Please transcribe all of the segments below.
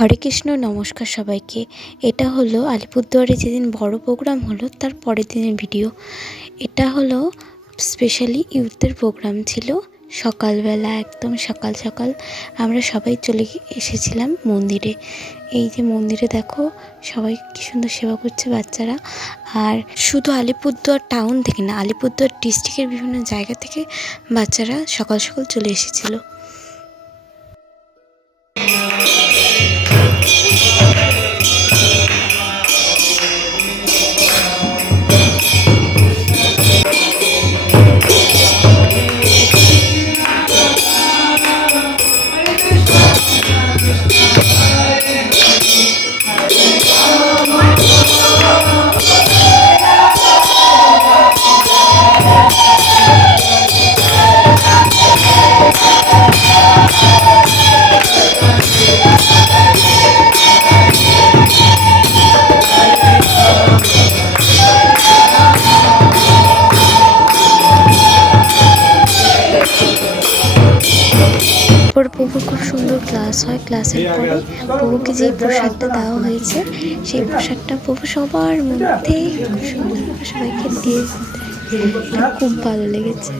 হরে কৃষ্ণ, নমস্কার সবাইকে। এটা হলো আলিপুরদুয়ারে যেদিন বড় প্রোগ্রাম হলো, তার পরের দিনের ভিডিও। এটা হলো স্পেশালি ইউথদের প্রোগ্রাম ছিল। সকালবেলা, একদম সকাল সকাল আমরা সবাই চলে এসেছিলাম মন্দিরে। এই যে মন্দিরে দেখো, সবাই কি সুন্দর সেবা করছে বাচ্চারা। আর শুধু আলিপুরদুয়ার টাউন থেকে না, আলিপুরদুয়ার ডিস্ট্রিক্টের বিভিন্ন জায়গা থেকে বাচ্চারা সকাল সকাল চলে এসেছিল। তারপর প্রভুর খুব সুন্দর ক্লাস হয়। ক্লাসের পরে প্রভুকে যে প্রসাদটা দেওয়া হয়েছে, সেই প্রসাদটা প্রভু সবার মধ্যে খুব সুন্দর সবাইকে দিয়ে। খুব ভালো লেগেছে।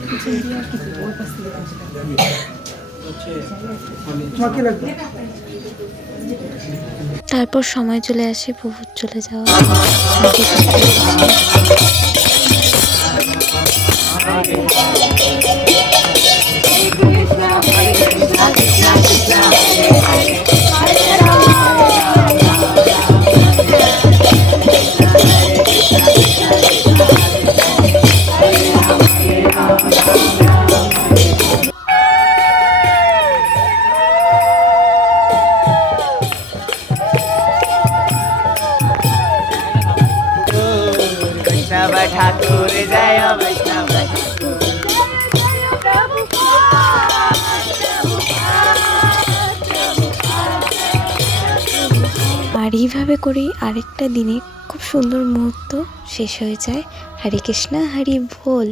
তারপর সময় চলে আসে প্রভুর চলে যাওয়া। ঠাকুর, জয় বৈষ্ণব আর এইভাবে করেই আরেকটা দিনে খুব সুন্দর মুহূর্ত শেষ হয়ে যায়। হরে কৃষ্ণা, হরি ভোল